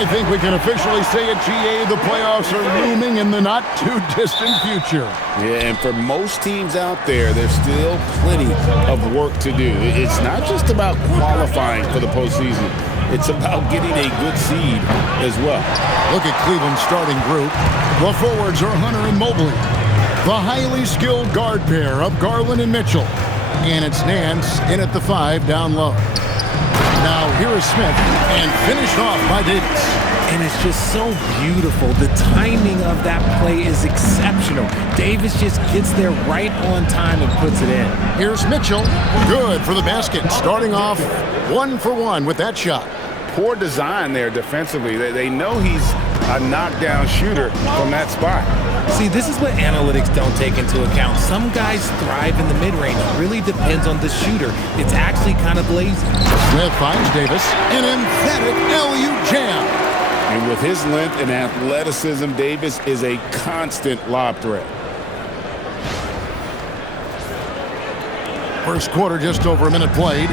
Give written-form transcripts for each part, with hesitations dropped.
I think we can officially say at GA the playoffs are looming in the not-too-distant future. Yeah, and for most teams out there, there's still plenty of work to do. It's not just about qualifying for the postseason. It's about getting a good seed as well. Look at Cleveland's starting group. The forwards are Hunter and Mobley. The highly skilled guard pair of Garland and Mitchell. And it's Nance in at the 5 down low. Now here is Smith, and finished off by Davis. And it's just so beautiful. The timing of that play is exceptional. Davis just gets there right on time and puts it in. Here's Mitchell. Good for the basket. Starting off 1 for 1 with that shot. Poor design there defensively. They know he's a knockdown shooter from that spot. See, this is what analytics don't take into account. Some guys thrive in the mid-range. It really depends on the shooter. It's actually kind of lazy. Smith finds Davis. An emphatic LU jam. And with his length and athleticism, Davis is a constant lob threat. First quarter, just over a minute played.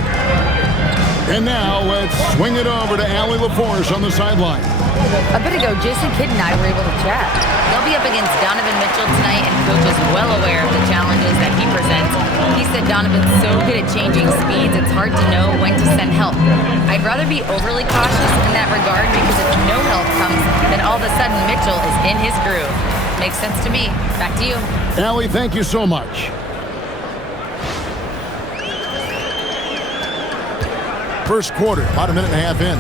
And now let's swing it over to Allie LaForce on the sideline. A bit ago, Jason Kidd and I were able to chat. They'll be up against Donovan Mitchell tonight, and Coach is well aware of the challenges that he presents. He said Donovan's so good at changing speeds, it's hard to know when to send help. I'd rather be overly cautious in that regard because if no help comes, then all of a sudden Mitchell is in his groove. Makes sense to me. Back to you. Allie, thank you so much. First quarter, about a minute and a half in.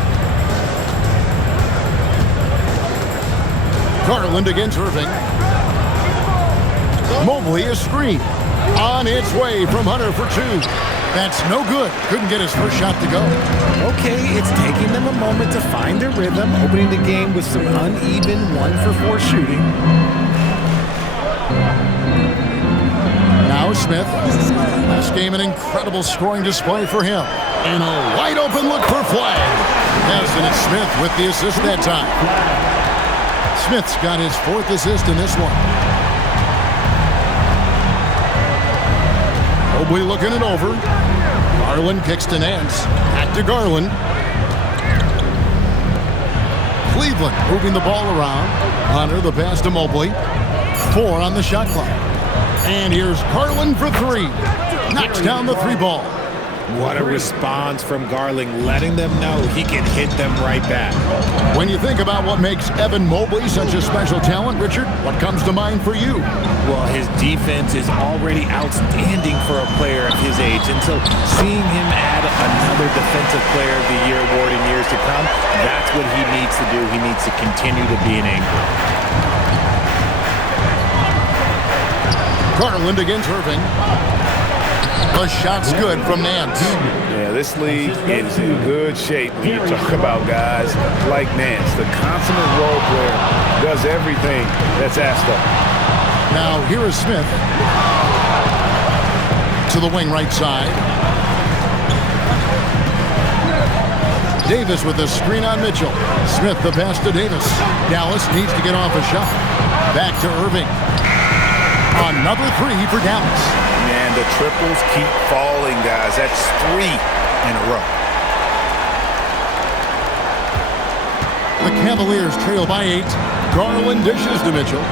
Garland against Irving. Mobley a screen. On its way from Hunter for 2. That's no good. Couldn't get his first shot to go. Okay, it's taking them a moment to find their rhythm, opening the game with some uneven 1 for 4 shooting. Now Smith. Last game, an incredible scoring display for him. And a wide open look for flag. Yes, and it's Smith with the assist that time. Smith's got his 4th assist in this one. Mobley looking it over. Garland kicks to Nance. Back to Garland. Cleveland moving the ball around. Hunter the pass to Mobley. 4 on the shot clock. And here's Garland for 3. Knocks down the 3 ball. What a response from Garland, letting them know he can hit them right back. When you think about what makes Evan Mobley such a special talent, Richard, what comes to mind for you? Well, his defense is already outstanding for a player of his age, and so seeing him add another Defensive Player of the Year award in years to come, that's what he needs to do. He needs to continue to be an anchor. Garland against Irving. The shot's good from Nance. Yeah, this league is in good shape when you talk about guys like Nance. The consummate role player does everything that's asked of him. Now here is Smith. To the wing right side. Davis with a screen on Mitchell. Smith the pass to Davis. Dallas needs to get off a shot. Back to Irving. Another 3 for Dallas. Man, the triples keep falling, guys. That's 3 in a row. The Cavaliers trail by 8. Garland dishes to Mitchell.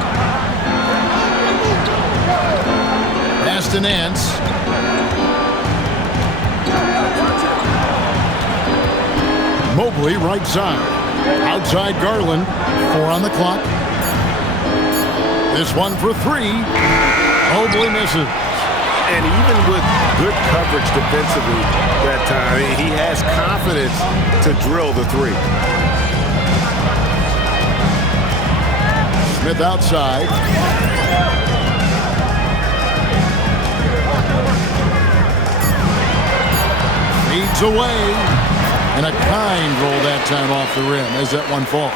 Pass to Nance. Mobley right side. Outside Garland. 4 on the clock. This one for 3. Mobley misses. And even with good coverage defensively that time, he has confidence to drill the 3. Smith outside. Feeds away. And a kind roll that time off the rim as that one falls.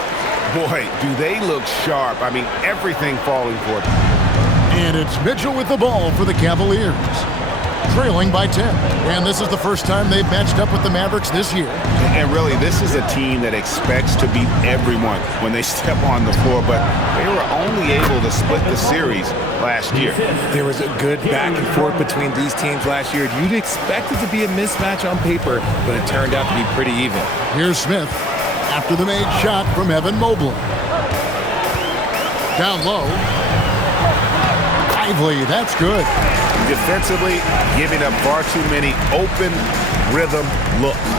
Boy, do they look sharp. I mean, everything falling for them. And it's Mitchell with the ball for the Cavaliers. Trailing by 10. And this is the first time they've matched up with the Mavericks this year. And really, this is a team that expects to beat everyone when they step on the floor, but they were only able to split the series last year. There was a good back and forth between these teams last year. You'd expect it to be a mismatch on paper, but it turned out to be pretty even. Here's Smith. after the made shot from Evan Mobley. Down low. Lively, that's good. Defensively, giving up far too many open rhythm looks.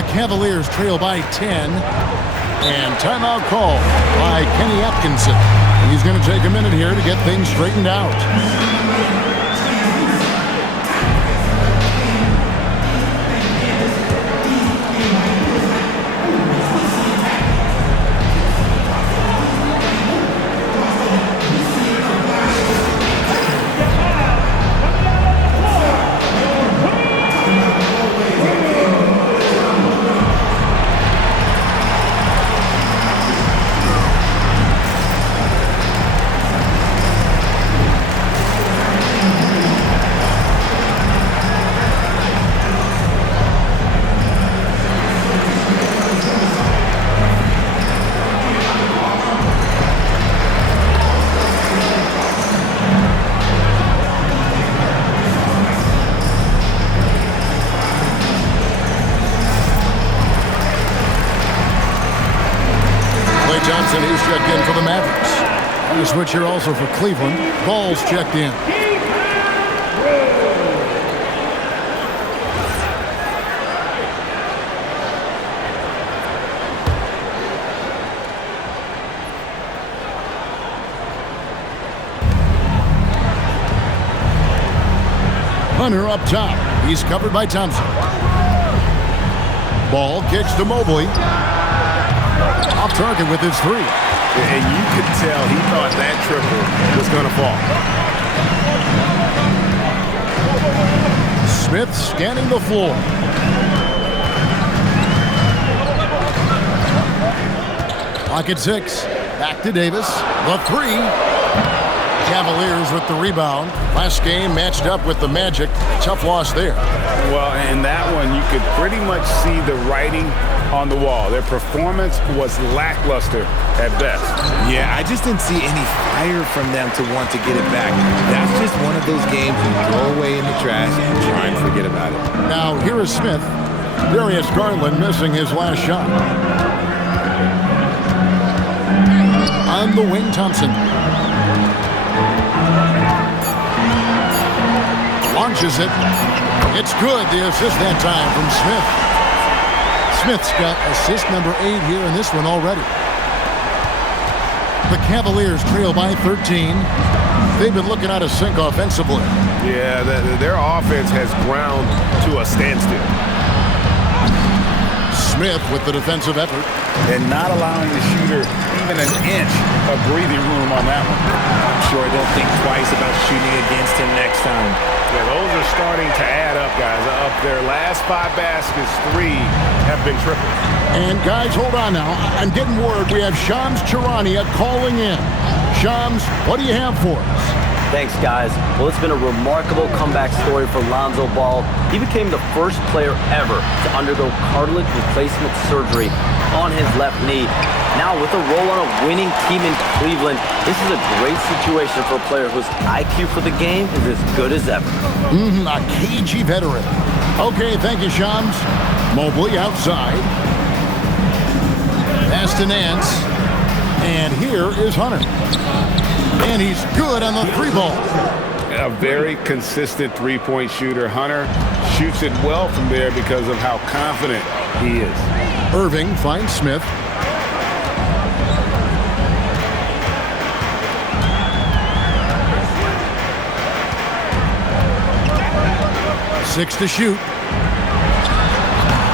The Cavaliers trail by 10. And timeout call by Kenny Atkinson. He's going to take a minute here to get things straightened out. Johnson, he's checked in for the Mavericks. And a switch here also for Cleveland. Ball's checked in. Hunter up top. He's covered by Thompson. Ball kicks to Mobley. Off target with his three. And you could tell he thought that triple was going to fall. Smith scanning the floor. Clock at 6. Back to Davis. The three. Cavaliers with the rebound. Last game matched up with the Magic. Tough loss there. Well, in that one, you could pretty much see the writing on the wall. Their performance was lackluster at best. Yeah, I just didn't see any fire from them to want to get it back. That's just one of those games you throw away in the trash and try and forget about it. Now, here is Smith. Darius Garland missing his last shot. On the wing, Thompson. Launches it. It's good. The assist that time from Smith. Smith's got assist number 8 here in this one already. The Cavaliers trail by 13. They've been looking out of sync offensively. Yeah, their offense has ground to a standstill. Smith with the defensive effort. And not allowing the shooter even an inch of breathing room on that one. I'm sure they'll think twice about shooting against him next time. Yeah, those are starting to add up, guys. Of their last 5 baskets, 3 have been tripled. And guys, hold on now. I'm getting word we have Shams Charania calling in. Shams, what do you have for us? Thanks, guys. Well, it's been a remarkable comeback story for Lonzo Ball. He became the first player ever to undergo cartilage replacement surgery on his left knee. Now, with a role on a winning team in Cleveland, this is a great situation for a player whose IQ for the game is as good as ever. A cagey veteran. Okay, thank you, Shams. Mobley outside. Pass to Nance. And here is Hunter. And he's good on the 3-ball. A very consistent three-point shooter. Hunter shoots it well from there because of how confident he is. Irving finds Smith. Six to shoot.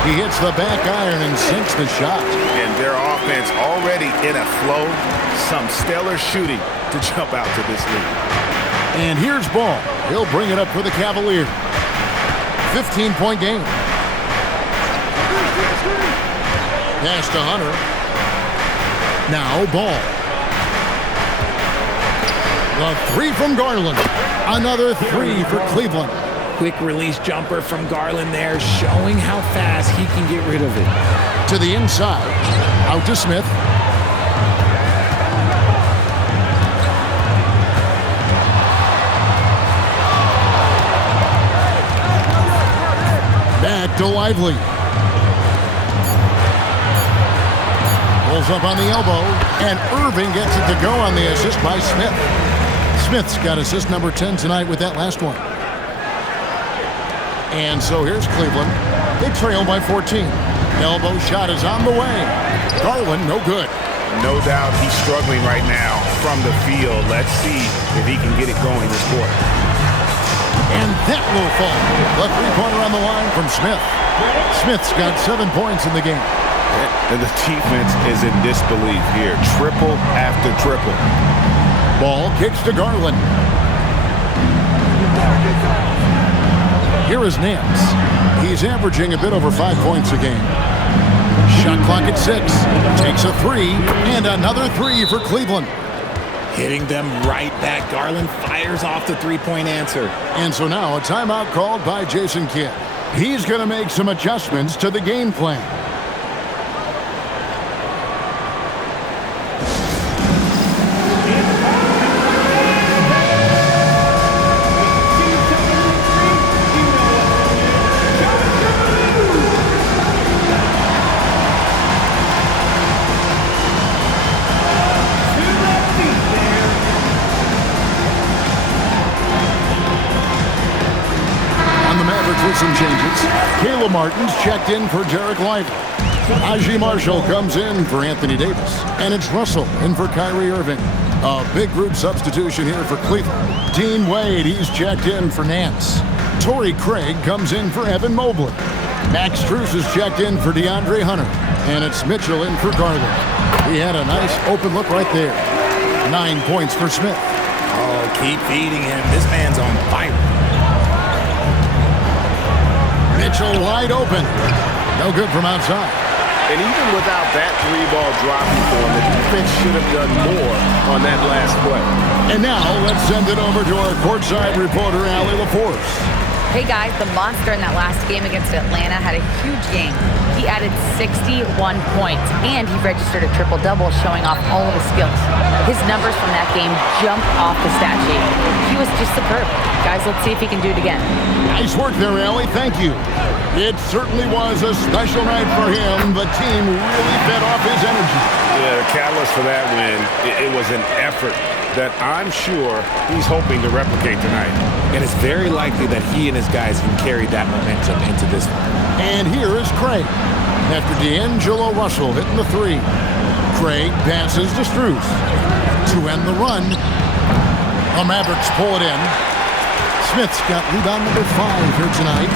He hits the back iron and sinks the shot. And their offense already in a flow. Some stellar shooting to jump out to this lead. And here's Ball. He'll bring it up for the Cavaliers. 15-point game. Pass to Hunter. Now Ball. The 3 from Garland. Another 3 for Cleveland. Quick release jumper from Garland there, showing how fast he can get rid of it. To the inside. Out to Smith. Back to Lively. Pulls up on the elbow, and Irving gets it to go on the assist by Smith. Smith's got assist number 10 tonight with that last one. And so here's Cleveland. They trail by 14. Elbow shot is on the way. Garland, no good. No doubt he's struggling right now from the field. Let's see if he can get it going this quarter. And that will fall. The three-pointer on the line from Smith. Smith's got 7 points in the game. And the defense is in disbelief here. Triple after triple. Ball kicks to Garland. Here is Nance. He's averaging a bit over 5 points a game. Shot clock at 6. Takes a 3, and another 3 for Cleveland. Hitting them right back. Garland fires off the three-point answer. And so now a timeout called by Jason Kidd. He's going to make some adjustments to the game plan. With some changes. Caleb Martin's checked in for Jarek Lively. Najee Marshall comes in for Anthony Davis. And it's Russell in for Kyrie Irving. A big group substitution here for Cleveland. Dean Wade, he's checked in for Nance. Torrey Craig comes in for Evan Mobley. Max Strus is checked in for DeAndre Hunter. And it's Mitchell in for Garland. He had a nice open look right there. 9 points for Smith. Oh, keep feeding him. This man's on fire. Mitchell wide open. No good from outside. And even without that three-ball dropping for him, the defense should have done more on that last play. And now let's send it over to our courtside reporter, Allie LaForce. Hey guys, the monster in that last game against Atlanta had a huge game. He added 61 points, and he registered a triple-double showing off all of his skills. His numbers from that game jumped off the stat sheet. He was just superb. Guys, let's see if he can do it again. Nice work there, Allie. Thank you. It certainly was a special night for him. The team really fed off his energy. Yeah, the catalyst for that win, it was an effort that I'm sure he's hoping to replicate tonight. And it's very likely that he and his guys can carry that momentum into this one. And here is Craig. After D'Angelo Russell hitting the 3. Craig passes to Strus. To end the run, the Mavericks pull it in. Smith's got rebound number 5 here tonight.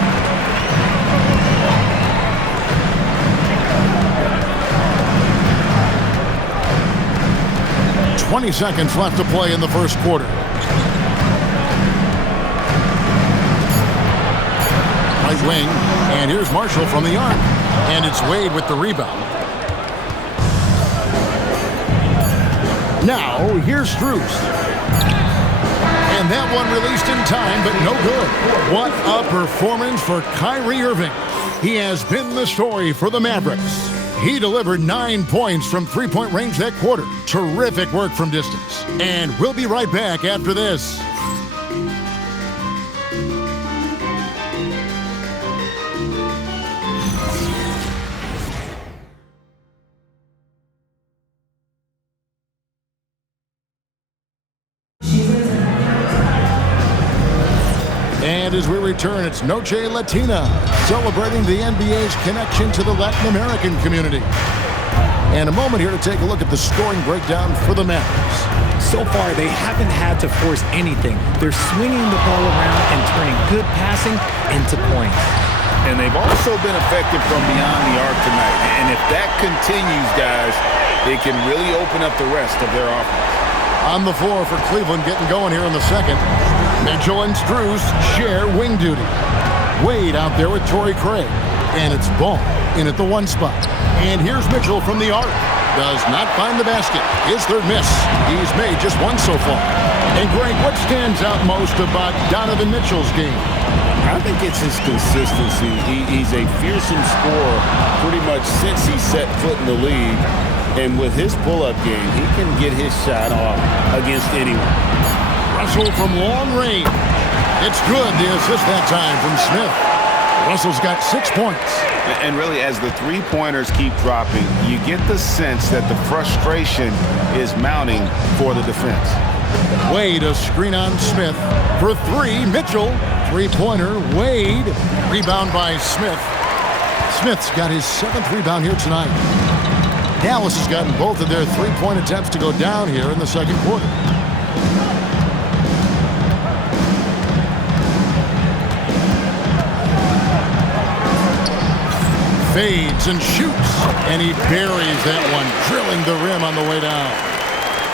"20 seconds left to play in the first quarter. Right wing, and here's Marshall from the arc. And it's Wade with the rebound. Now, here's Strus. And that one released in time, but no good. What a performance for Kyrie Irving. He has been the story for the Mavericks. He delivered 9 points from three-point range that quarter. Terrific work from distance. And we'll be right back after this. And as we return, it's Noche Latina, celebrating the NBA's connection to the Latin American community. And a moment here to take a look at the scoring breakdown for the Mavericks. So far, they haven't had to force anything. They're swinging the ball around and turning good passing into points. And they've also been effective from beyond the arc tonight. And if that continues, guys, they can really open up the rest of their offense. On the floor for Cleveland, getting going here in the second. Mitchell and Strus share wing duty. Wade out there with Torrey Craig. And it's Ball in at the 1 spot. And here's Mitchell from the arc. Does not find the basket. His third miss. He's made just 1 so far. And Greg, what stands out most about Donovan Mitchell's game? I think it's his consistency. He's a fearsome scorer pretty much since he set foot in the league. And with his pull-up game, he can get his shot off against anyone. Russell from long range. It's good. The assist that time from Smith. Russell's got 6 points. And really, as the three-pointers keep dropping, you get the sense that the frustration is mounting for the defense. Wade, a screen on Smith. For three, Mitchell. Three-pointer, Wade. Rebound by Smith. Smith's got his 7th rebound here tonight. Dallas has gotten both of their three-point attempts to go down here in the second quarter. Fades and shoots, and he buries that one, drilling the rim on the way down.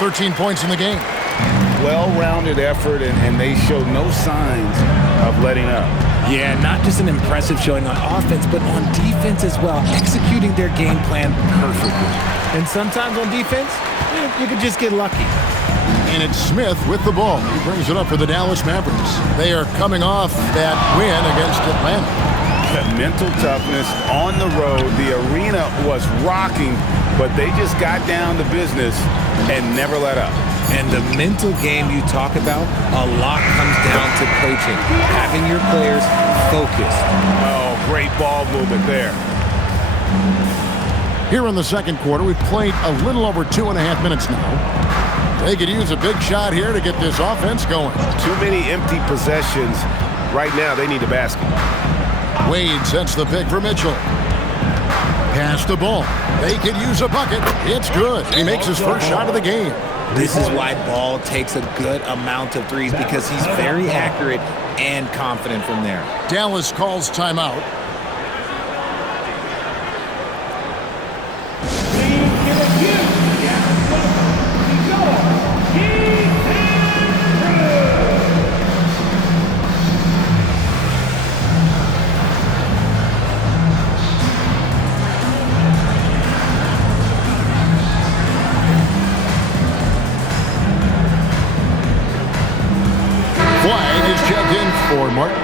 13 points in the game. Well-rounded effort, and they show no signs of letting up. Yeah, not just an impressive showing on offense, but on defense as well, executing their game plan perfectly. And sometimes on defense, you could just get lucky. And it's Smith with the ball. He brings it up for the Dallas Mavericks. They are coming off that win against Atlanta. Mental toughness on the road. The arena was rocking, but they just got down to business and never let up. And the mental game you talk about, a lot comes down to coaching, having your players focused. Oh, great ball movement there. Here in the second quarter, we've played a little over 2.5 minutes now. They could use a big shot here to get this offense going. Too many empty possessions. Right now, they need a basket. Wade sets the pick for Mitchell. Pass the ball. They could use a bucket. It's good. He makes his first shot of the game. This is why Ball takes a good amount of threes, because he's very accurate and confident from there. Dallas calls timeout. For Martin.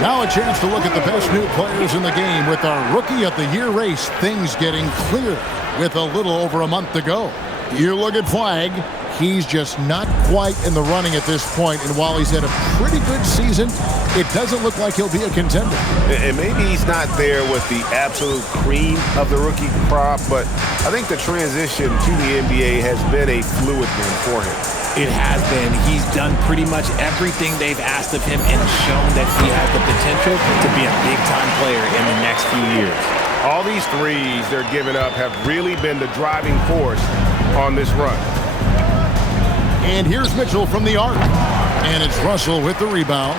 Now a chance to look at the best new players in the game with our Rookie of the Year race. Things getting clear with a little over a month to go. You look at Flag. He's just not quite in the running at this point, and while he's had a pretty good season, it doesn't look like he'll be a contender. And maybe he's not there with the absolute cream of the rookie crop, but I think the transition to the NBA has been a fluid one for him. It has been. He's done pretty much everything they've asked of him and shown that he has the potential to be a big-time player in the next few years. All these threes they're giving up have really been the driving force on this run. And here's Mitchell from the arc. And it's Russell with the rebound.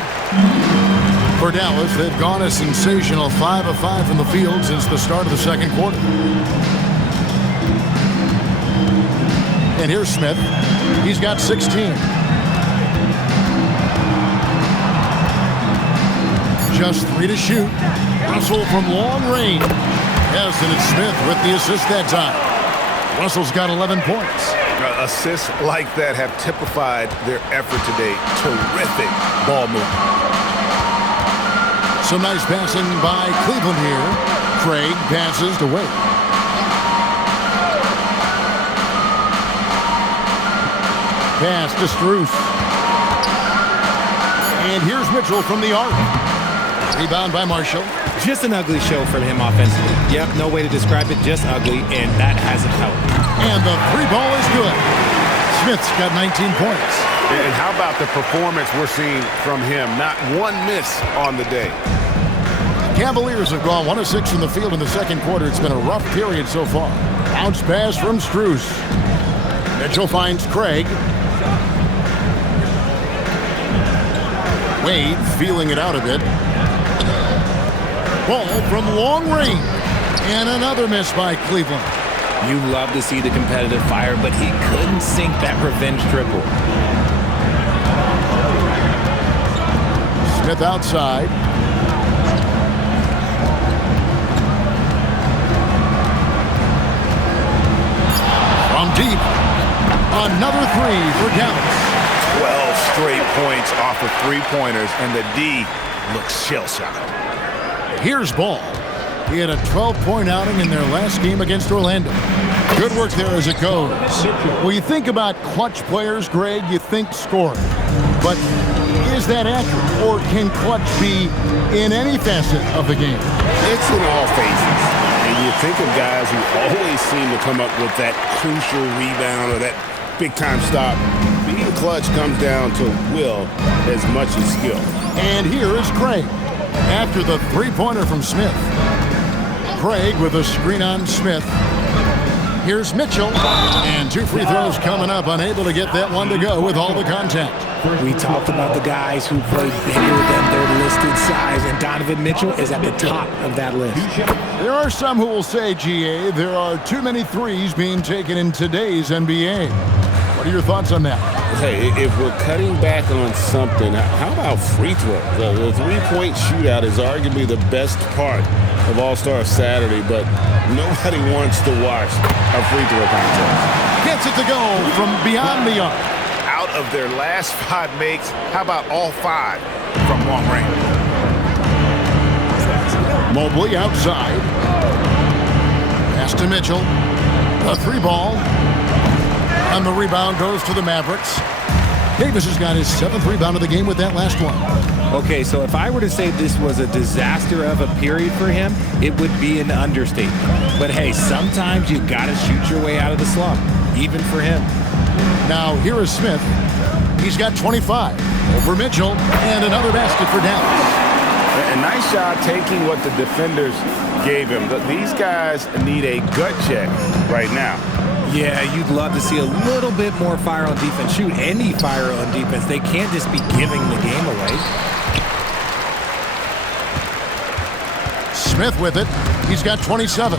For Dallas, they've gone a sensational 5 of 5 from the field since the start of the second quarter. And here's Smith. He's got 16. Just 3 to shoot. Russell from long range. Yes, and it's Smith with the assist that time. Russell's got 11 points. Assists like that have typified their effort today. Terrific ball movement. Some nice passing by Cleveland here. Craig passes to Wade. Pass to Strus. And here's Mitchell from the arc. Rebound by Marshall. Just an ugly show from him offensively. Yep, no way to describe it, just ugly, and that hasn't helped. And the three ball is good. Smith's got 19 points. And how about the performance we're seeing from him? Not one miss on the day. Cavaliers have gone 1 of 6 from the field in the second quarter. It's been a rough period so far. Bounce pass from Strus. Mitchell finds Craig. Wade feeling it out a bit. Ball from long range. And another miss by Cleveland. You love to see the competitive fire, but he couldn't sink that revenge triple. Smith outside. From deep. Another three for Dallas. 12 straight points off of three-pointers, and the D looks shell-shocked. Here's Ball. He had a 12-point outing in their last game against Orlando. Good work there as it goes. When you think about clutch players, Greg, you think scoring. But Is that accurate, or can clutch be in any facet of the game? It's in all phases. And you think of guys who always seem to come up with that crucial rebound or that big-time stop. Being clutch comes down to will as much as skill. And here is Craig after the three-pointer from Smith. Craig with a screen on Smith. Here's Mitchell, and 2 free throws coming up, unable to get that one to go with all the contact. We talked about the guys who played bigger than their listed size, and Donovan Mitchell is at the top of that list. There are some who will say, GA, there are too many threes being taken in today's NBA. What are your thoughts on that? Hey, if we're cutting back on something, how about free throws? The three-point shootout is arguably the best part of All-Star Saturday, but nobody wants to watch a free throw contest. Gets it to go from beyond the arc. Out of their last 5 makes, how about all 5 from long range? Mobley outside. Pass to Mitchell. A 3-ball. And the rebound goes to the Mavericks. Davis has got his 7th rebound of the game with that last one. Okay, so if I were to say this was a disaster of a period for him, it would be an understatement. But hey, sometimes you got to shoot your way out of the slump, even for him. Now here is Smith. He's got 25 over Mitchell, and another basket for Dallas. A nice shot taking what the defenders gave him. These guys need a gut check right now. Yeah, you'd love to see a little bit more fire on defense. Shoot, any fire on defense. They can't just be giving the game away. Smith with it. He's got 27.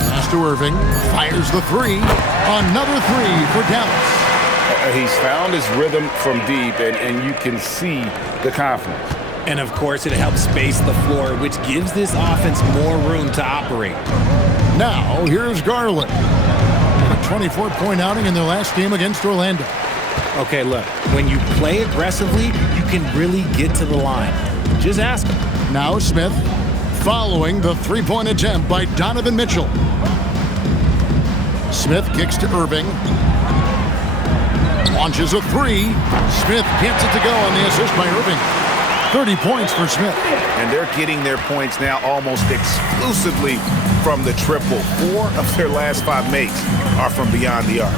Pass to Irving. Fires the 3. Another 3 for Dallas. He's found his rhythm from deep, and you can see the confidence. And, of course, it helps space the floor, which gives this offense more room to operate. Now, here's Garland. A 24-point outing in their last game against Orlando. Okay, look, when you play aggressively, you can really get to the line. Just ask him. Now Smith, following the 3-point attempt by Donovan Mitchell. Smith kicks to Irving. Launches a 3. Smith gets it to go on the assist by Irving. 30 points for Smith. And they're getting their points now almost exclusively from the triple. 4 of their last 5 makes are from beyond the arc.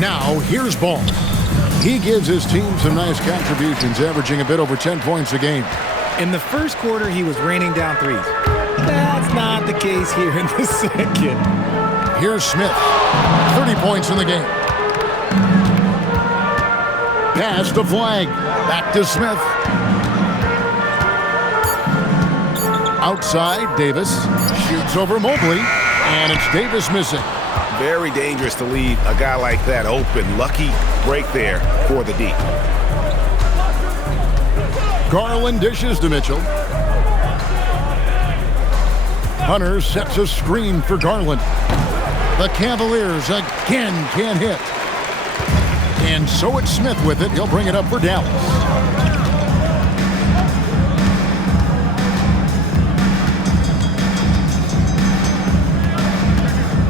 Now here's Ball. He gives his team some nice contributions, averaging a bit over 10 points a game. In the first quarter, he was raining down threes. That's not the case here in the second. Here's Smith. 30 points in the game. Pass to Flag. Back to Smith. Outside, Davis shoots over Mobley, and it's Davis missing. Very dangerous to leave a guy like that open. Lucky break there for the D. Garland dishes to Mitchell. Hunter sets a screen for Garland. The Cavaliers again can't hit. And so it's Smith with it. He'll bring it up for Dallas.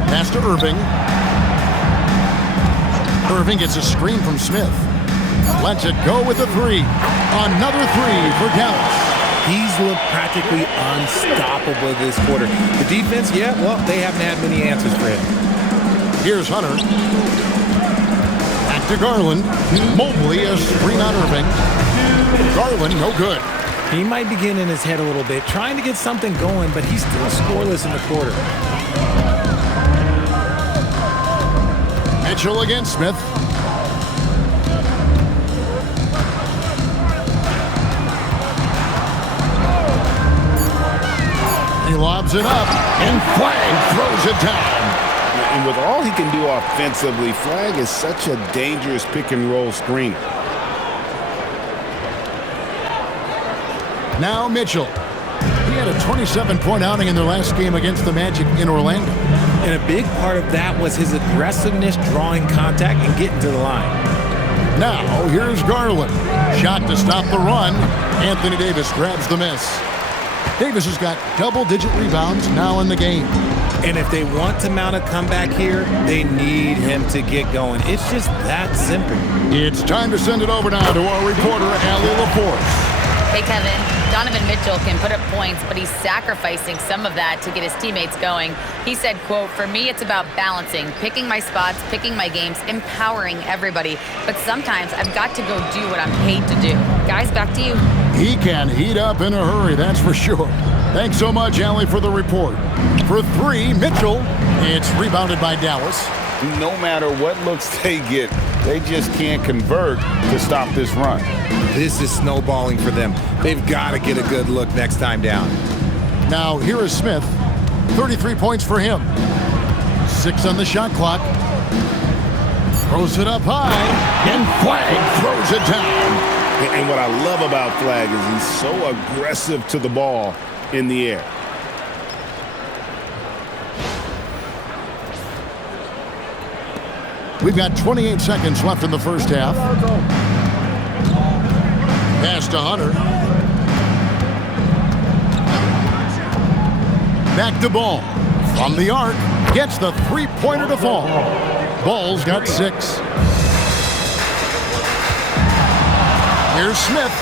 Pass to Irving. Irving gets a screen from Smith. Lets it go with a 3. Another 3 for Dallas. He's looked practically unstoppable this quarter. The defense, yeah, well, they haven't had many answers for him. Here's Hunter. Back to Garland. Mobley, a screen on Irving. Garland, no good. He might be getting in his head a little bit, trying to get something going, but he's still scoreless in the quarter. Mitchell against Smith. He lobs it up, and Flag throws it down. And with all he can do offensively, Flag is such a dangerous pick-and-roll screen. Now Mitchell. He had a 27-point outing in their last game against the Magic in Orlando. And a big part of that was his aggressiveness, drawing contact, and getting to the line. Now, here's Garland. Shot to stop the run. Anthony Davis grabs the miss. Davis has got double-digit rebounds now in the game. And if they want to mount a comeback here, they need him to get going. It's just that simple. It's time to send it over now to our reporter, Allie LaForce. Hey, Kevin. Donovan Mitchell can put up points, but he's sacrificing some of that to get his teammates going. He said, quote, "For me, it's about balancing, picking my spots, picking my games, empowering everybody. But sometimes I've got to go do what I'm paid to do." Guys, back to you. He can heat up in a hurry, that's for sure. Thanks so much, Allie, for the report. For three, Mitchell. It's rebounded by Dallas. No matter what looks they get, they just can't convert to stop this run. This is snowballing for them. They've got to get a good look next time down. Now, here is Smith. 33 points for him. 6 on the shot clock. Throws it up high, and Flagg throws it down. And what I love about Flagg is he's so aggressive to the ball in the air. We've got 28 seconds left in the first half. Pass to Hunter. Back to Ball. From the arc. Gets the three-pointer to fall. Ball's got 6. Here's Smith.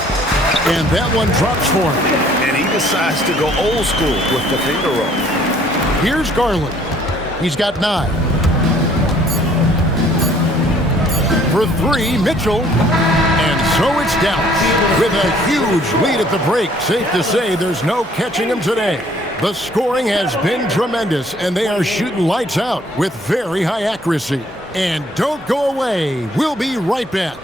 And that one drops for him. And he decides to go old school with the finger roll. Here's Garland. He's got 9. For 3, Mitchell. And so it's Dallas with a huge lead at the break. Safe to say there's no catching him today. The scoring has been tremendous, and they are shooting lights out with very high accuracy. And don't go away. We'll be right back.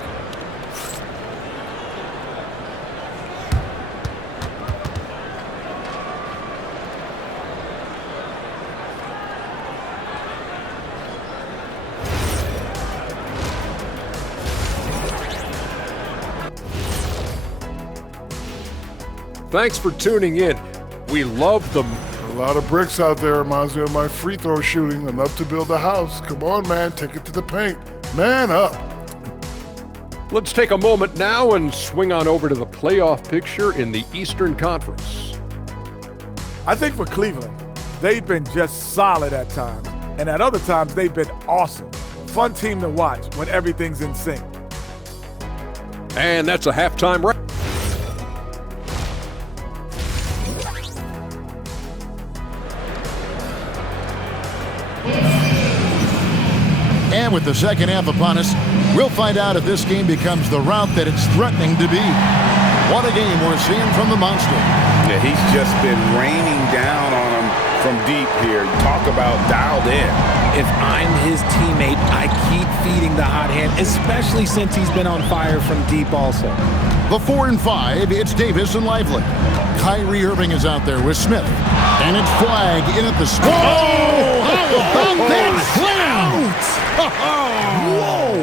Thanks for tuning in. We love them. A lot of bricks out there. Reminds me of my free throw shooting. Enough to build a house. Come on, man. Take it to the paint. Man up. Let's take a moment now and swing on over to the playoff picture in the Eastern Conference. I think for Cleveland, they've been just solid at times. And at other times, they've been awesome. Fun team to watch when everything's in sync. And that's a halftime wrap. And with the second half upon us, we'll find out if this game becomes the route that it's threatening to be. What a game we're seeing from the monster. Yeah, he's just been raining down on him from deep here. Talk about dialed in. If I'm his teammate, I keep feeding the hot hand, especially since he's been on fire from deep also. The 4 and 5, it's Davis and Lively. Kyrie Irving is out there with Smith. And it's Flagg in at the spot. Oh, how about that slam? Whoa!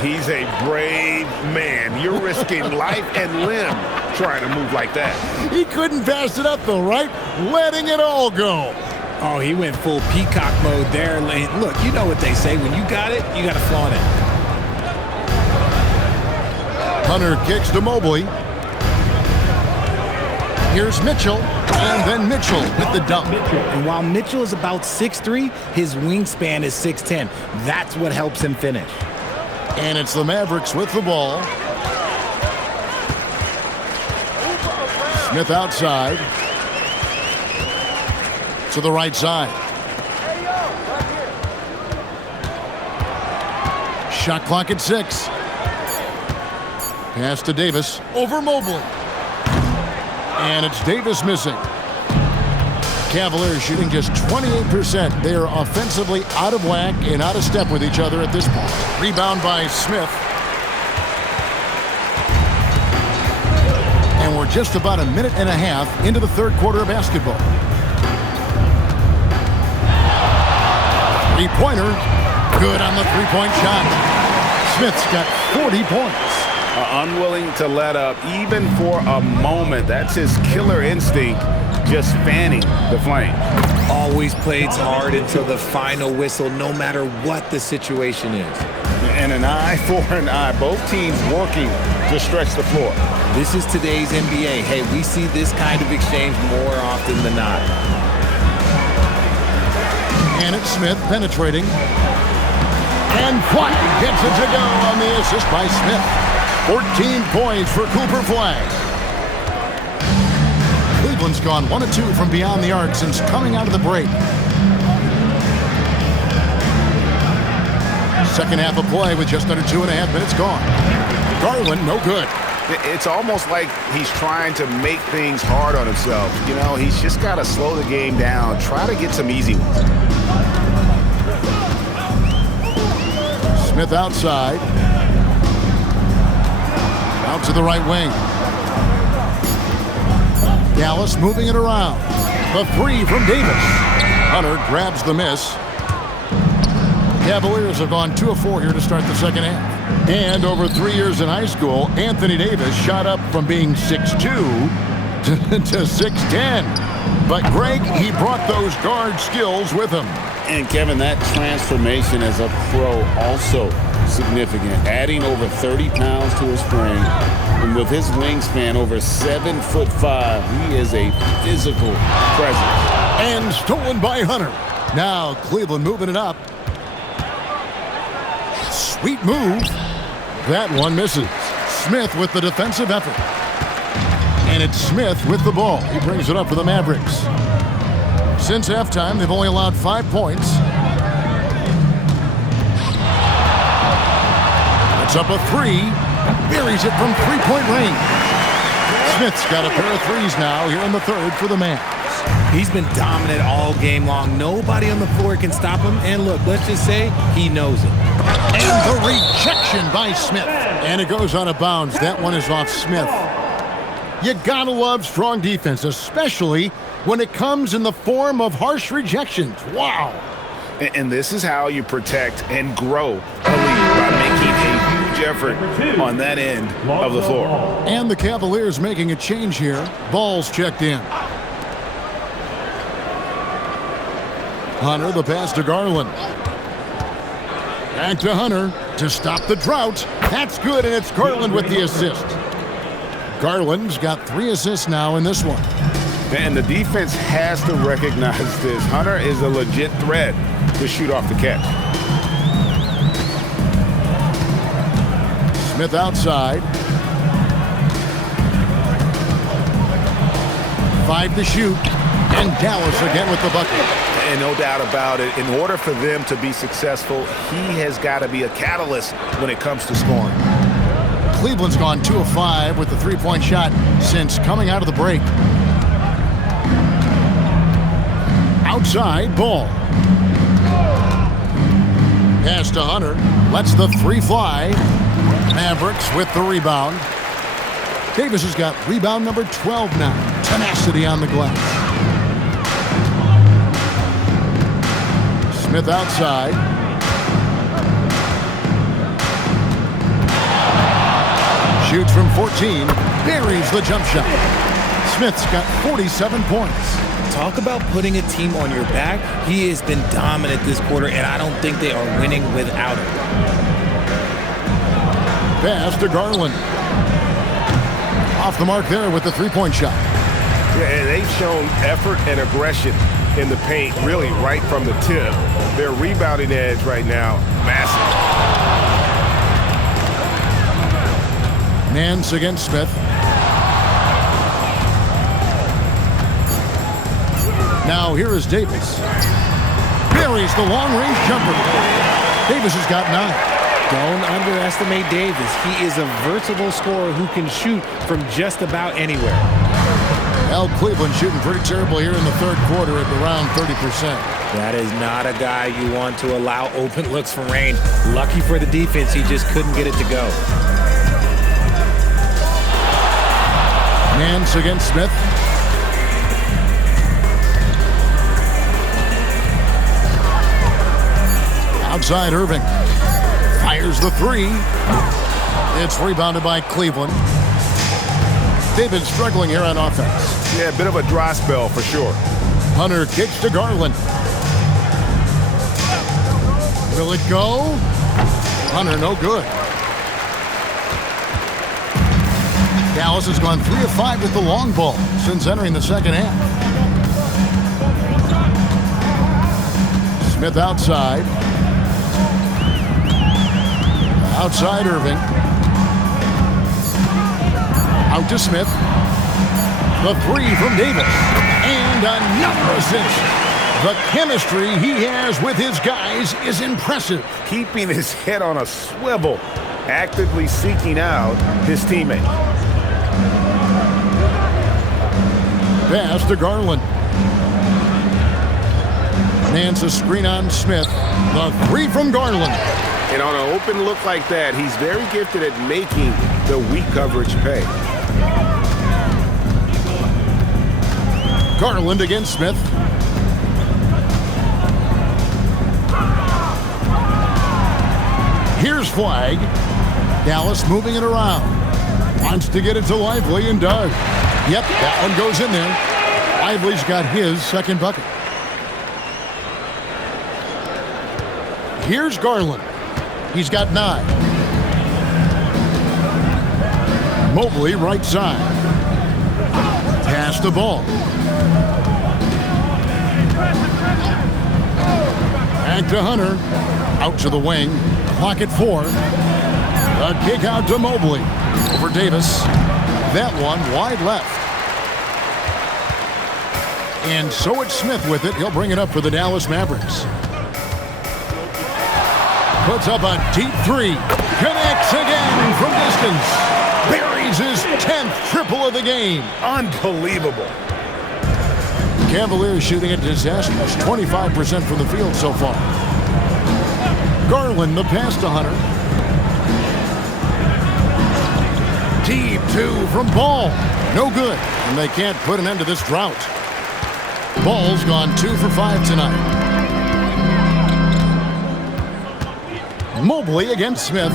He's a brave man. You're risking life and limb trying to move like that. He couldn't pass it up though, right? Letting it all go. Oh, he went full peacock mode there. Look, you know what they say. When you got it, you got to flaunt it. Hunter kicks to Mobley. Here's Mitchell, and then Mitchell with the dunk. And while Mitchell is about 6'3", his wingspan is 6'10". That's what helps him finish. And it's the Mavericks with the ball. Smith outside. To the right side. Shot clock at 6. Pass to Davis. Over Mobley. And it's Davis missing. Cavaliers shooting just 28%. They are offensively out of whack and out of step with each other at this point. Rebound by Smith. And we're just about a minute and a half into the third quarter of basketball. Three-pointer. Good on the three-point shot. Smith's got 40 points. Unwilling to let up even for a moment. That's his killer instinct, just fanning the flame. Always plays hard until the final whistle, no matter what the situation is. And an eye for an eye. Both teams working to stretch the floor. This is today's NBA. Hey, we see this kind of exchange more often than not. And it's Smith penetrating. And Flack gets it to go on the assist by Smith. 14 points for Cooper Flack. Cleveland's gone 1 of 2 from beyond the arc since coming out of the break. Second half of play with just under 2.5 minutes gone. Garland, no good. It's almost like he's trying to make things hard on himself. You know, he's just got to slow the game down, try to get some easy ones. Smith outside. Out to the right wing. Dallas moving it around. The three from Davis. Hunter grabs the miss. Cavaliers have gone 2 of 4 here to start the second half. And over 3 years in high school, Anthony Davis shot up from being 6'2 to 6'10. But Greg, he brought those guard skills with him. And Kevin, that transformation as a pro also significant. Adding over 30 pounds to his frame. And with his wingspan over 7'5", he is a physical presence. And stolen by Hunter. Now Cleveland moving it up. Sweet move. That one misses. Smith with the defensive effort. And it's Smith with the ball. He brings it up for the Mavericks. Since halftime, they've only allowed 5 points. It's up a 3. Buries it from three-point range. Smith's got a pair of threes now here in the third for the Mavs. He's been dominant all game long. Nobody on the floor can stop him. And look, let's just say he knows it. And the rejection by Smith. And it goes out of bounds. That one is off Smith. You gotta love strong defense, especially when it comes in the form of harsh rejections. Wow. And this is how you protect and grow a lead, by making a huge effort on that end of the floor. And the Cavaliers making a change here. Ball's checked in. Hunter, the pass to Garland. Back to Hunter to stop the drought. That's good, and it's Garland with the assist. Garland's got 3 assists now in this one. And the defense has to recognize this. Hunter is a legit threat to shoot off the catch. Smith outside. 5 to shoot. And Dallas again with the bucket. And no doubt about it, in order for them to be successful, he has got to be a catalyst when it comes to scoring. Cleveland's gone 2 of 5 with the three-point shot since coming out of the break. Outside, ball. Pass to Hunter. Lets the 3 fly. Mavericks with the rebound. Davis has got rebound number 12 now. Tenacity on the glass. Smith outside. Shoots from 14. Buries the jump shot. Smith's got 47 points. Talk about putting a team on your back. He has been dominant this quarter, and I don't think they are winning without him. Pass to Garland. Off the mark there with the three-point shot. Yeah, and they've shown effort and aggression in the paint, really right from the tip. Their rebounding edge right now, massive. Nance against Smith. Now here is Davis. Buries the long-range jumper. Davis has got 9. Don't underestimate Davis. He is a versatile scorer who can shoot from just about anywhere. Well, Cleveland shooting pretty terrible here in the third quarter at around 30%. That is not a guy you want to allow open looks from range. Lucky for the defense, he just couldn't get it to go. Nance against Smith. Outside Irving. Fires the 3. It's rebounded by Cleveland. They've been struggling here on offense. Yeah, a bit of a dry spell for sure. Hunter kicks to Garland. Will it go? Hunter, no good. Dallas has gone 3 of 5 with the long ball since entering the second half. Smith outside. Outside Irving. Out to Smith. The 3 from Davis. And another assist. The chemistry he has with his guys is impressive. Keeping his head on a swivel, actively seeking out his teammate. Pass to Garland. Nance a screen on Smith. The 3 from Garland. And on an open look like that, he's very gifted at making the weak coverage pay. Garland against Smith. Here's Flag. Dallas moving it around. Wants to get it to Lively and does. Yep, that one goes in there. Lively's got his second bucket. Here's Garland. He's got 9. Mobley right side. Pass the ball. Back to Hunter. Out to the wing. Clock at 4. A kick out to Mobley. Over Davis. That one wide left. And so it's Smith with it. He'll bring it up for the Dallas Mavericks. Puts up a deep 3. Connects again from distance. Buries his 10th triple of the game. Unbelievable. Cavaliers shooting a disastrous 25% from the field so far. Garland the pass to Hunter. Deep 2 from Ball. No good. And they can't put an end to this drought. Ball's gone 2 for 5 tonight. Mobley against Smith.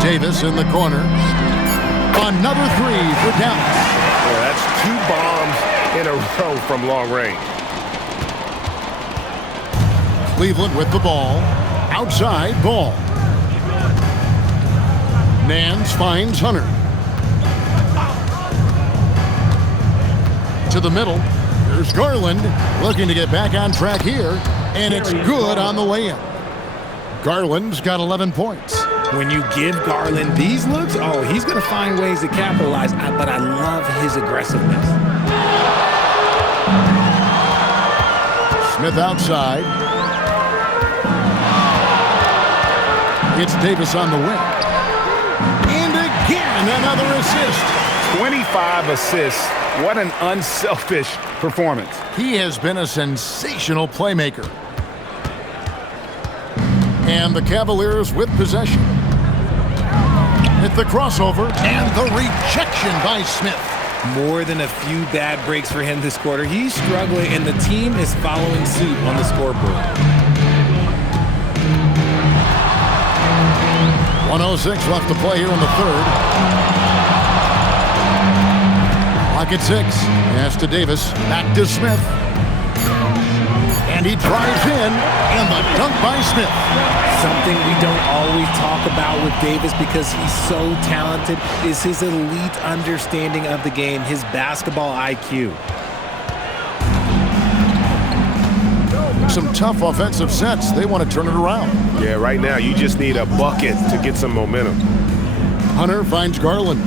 Davis in the corner. Another 3 for Dallas. Well, that's 2 bombs in a row from long range. Cleveland with the ball. Outside Ball. Nance finds Hunter. To the middle. There's Garland looking to get back on track here. And it's good on the layup. Garland's got 11 points. When you give Garland these looks, oh, he's going to find ways to capitalize. But I love his aggressiveness. Smith outside. It's Davis on the wing. And again, another assist. 25 assists. What an unselfish performance. He has been a sensational playmaker. And the Cavaliers with possession. At the crossover and the rejection by Smith. More than a few bad breaks for him this quarter. He's struggling, and the team is following suit on the scoreboard. 1:06 left to play here in the third. Clock at 6. Pass to Davis. Back to Smith. And he drives in, and the dunk by Smith. Something we don't always talk about with Davis because he's so talented is his elite understanding of the game, his basketball IQ. Some tough offensive sets. They want to turn it around. Yeah, right now you just need a bucket to get some momentum. Hunter finds Garland.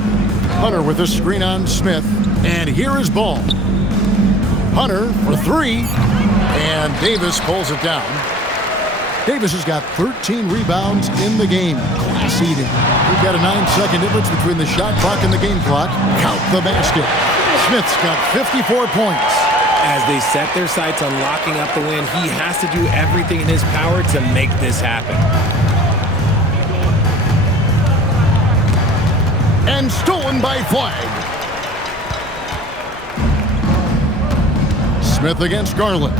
Hunter with a screen on Smith. And here is Ball. Hunter for 3. And Davis pulls it down. Davis has got 13 rebounds in the game. Class eating. We've got a 9-second difference between the shot clock and the game clock. Count the basket. Smith's got 54 points. As they set their sights on locking up the win, he has to do everything in his power to make this happen. And stolen by Flag. Smith against Garland.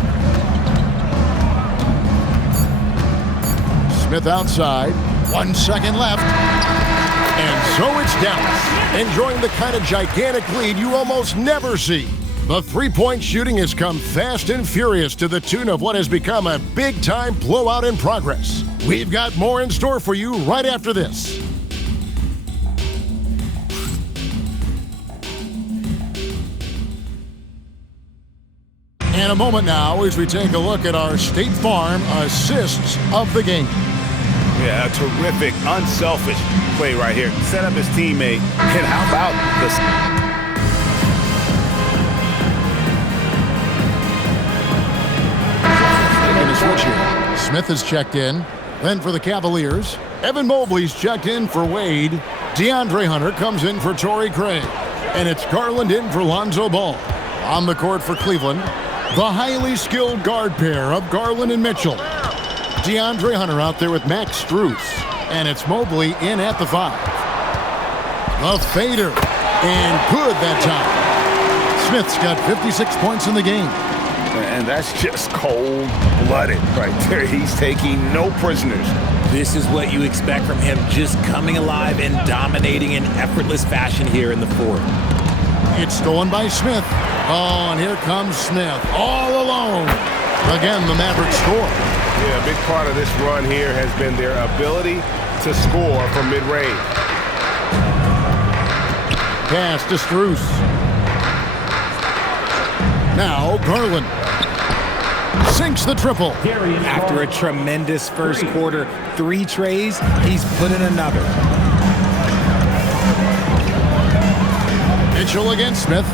Smith outside. 1 second left. And so it's Dallas, enjoying the kind of gigantic lead you almost never see. The three-point shooting has come fast and furious to the tune of what has become a big-time blowout in progress. We've got more in store for you right after this. In a moment now as we take a look at our State Farm assists of the game. Yeah, a terrific, unselfish play right here. Set up his teammate, and how about this? Taking a switch here. Smith has checked in. Then for the Cavaliers, Evan Mobley's checked in for Wade. DeAndre Hunter comes in for Torrey Craig. And it's Garland in for Lonzo Ball. On the court for Cleveland, the highly skilled guard pair of Garland and Mitchell. DeAndre Hunter out there with Max Strus. And it's Mobley in at the 5. The fader. And good that time. Smith's got 56 points in the game. And that's just cold-blooded right there. He's taking no prisoners. This is what you expect from him, just coming alive and dominating in effortless fashion here in the fourth. It's stolen by Smith. Oh, and here comes Smith all alone. Again, the Mavericks score. Yeah, a big part of this run here has been their ability to score from mid-range. Pass to Strus. Now Garland sinks the triple. After a tremendous first quarter, 3 trays, he's put in another. Mitchell against Smith.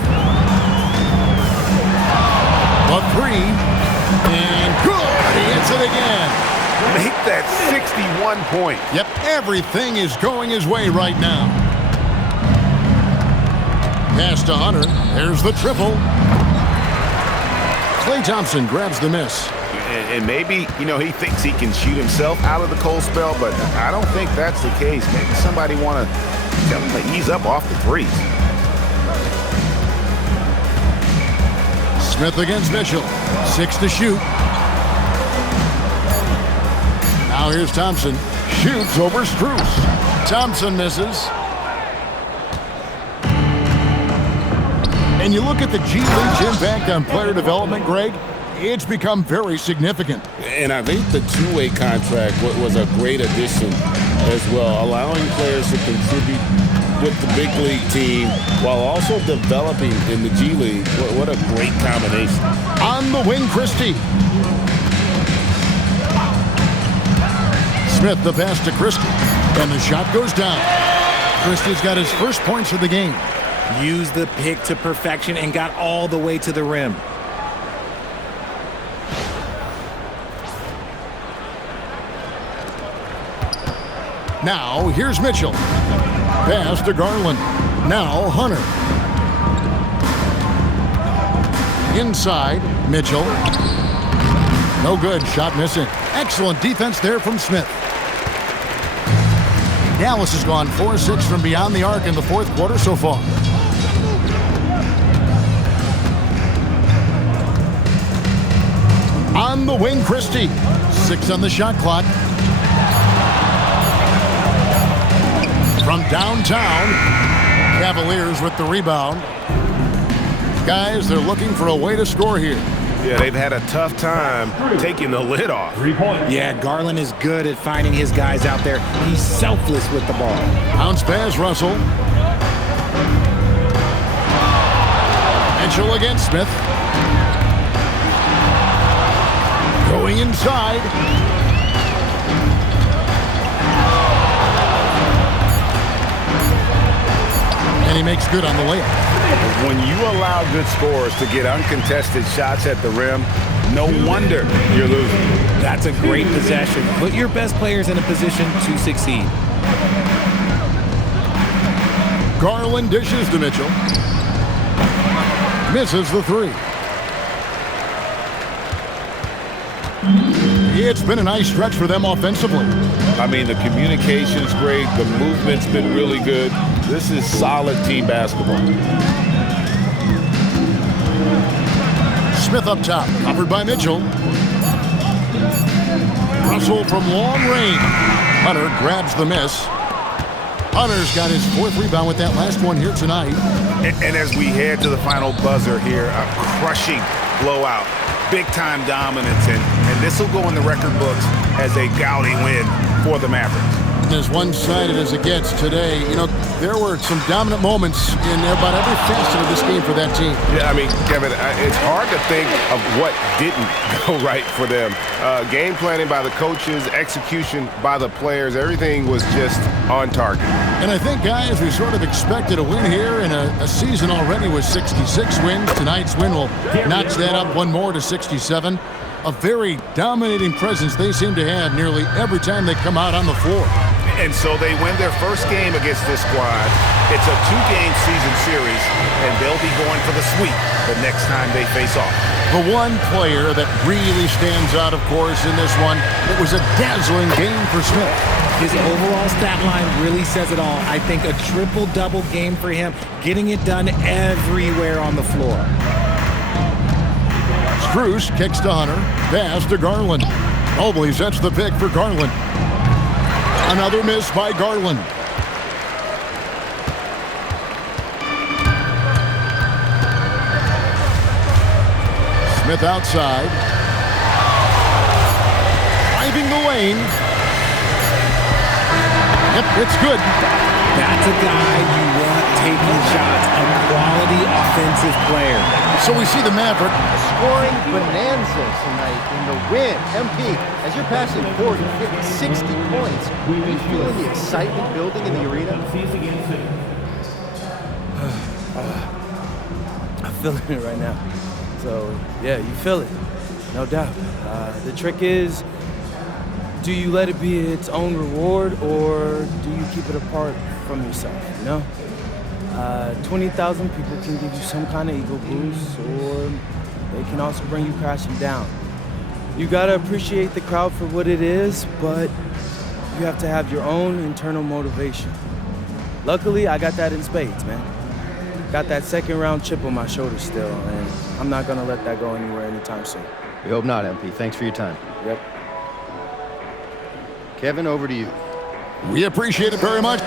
A 3. And good. He hits it again. Make that 61 point. Yep, everything is going his way right now. Pass to Hunter. There's the triple. Klay Thompson grabs the miss. And maybe, he thinks he can shoot himself out of the cold spell, but I don't think that's the case. Maybe somebody want to tell him to ease up off the threes. Smith against Mitchell. 6 to shoot. Now here's Thompson. Shoots over Strus. Thompson misses. And you look at the G League's impact on player development, Greg, it's become very significant. And I think the two-way contract was a great addition as well, allowing players to contribute with the big league team while also developing in the G League. What a great combination. On the wing, Christie. Smith the pass to Christie. And the shot goes down. Christie's got his first points of the game. Used the pick to perfection and got all the way to the rim. Now, here's Mitchell. Pass to Garland. Now, Hunter. Inside, Mitchell. No good, shot missing. Excellent defense there from Smith. Dallas has gone 4-6 from beyond the arc in the fourth quarter so far. On the wing, Christie. 6 on the shot clock. From downtown, Cavaliers with the rebound. Guys, they're looking for a way to score here. Yeah, they've had a tough time taking the lid off. Yeah, Garland is good at finding his guys out there. He's selfless with the ball. Bounce pass, Russell. Mitchell against Smith. Going inside. And he makes good on the layup. When you allow good scorers to get uncontested shots at the rim, no wonder you're losing. That's a great possession. Put your best players in a position to succeed. Garland dishes to Mitchell. Misses the 3. It's been a nice stretch for them offensively. I mean, the communication's great. The movement's been really good. This is solid team basketball. Smith up top, covered by Mitchell. Russell from long range. Hunter grabs the miss. Hunter's got his 4th rebound with that last one here tonight. And as we head to the final buzzer here, a crushing blowout, big-time dominance, and this will go in the record books as a gaudy win for the Mavericks. As one-sided as it gets today, you know, there were some dominant moments in about every facet of this game for that team. Yeah, I mean, Kevin, it's hard to think of what didn't go right for them. Game planning by the coaches, execution by the players, everything was just on target. And I think, guys, we sort of expected a win here in a season already with 66 wins. Tonight's win will notch that up one more to 67. A very dominating presence they seem to have nearly every time they come out on the floor. And so they win their first game against this squad. It's a 2-game season series, and they'll be going for the sweep the next time they face off. The one player that really stands out, of course, in this one, it was a dazzling game for Smith. His overall stat line really says it all. I think a triple-double game for him, getting it done everywhere on the floor. Strus kicks to Hunter, pass to Garland. Mobley sets the pick for Garland. Another miss by Garland. Smith outside. Driving the lane. Yep, it's good. That's a guy you want taking shots, a quality offensive player. So we see the Maverick scoring bonanza tonight in the win. MP, as you're passing 40, 50, 60 points, are you feeling the excitement building in the arena? I'm feeling it right now. So, yeah, you feel it, no doubt. The trick is, do you let it be its own reward, or do you keep it apart from yourself, you know? 20,000 people can give you some kind of ego boost, or they can also bring you crashing down. You gotta appreciate the crowd for what it is, but you have to have your own internal motivation. Luckily, I got that in spades, man. Got that 2nd round chip on my shoulder still, and I'm not gonna let that go anywhere anytime soon. We hope not, MP. Thanks for your time. Yep. Kevin, over to you. We appreciate it very much.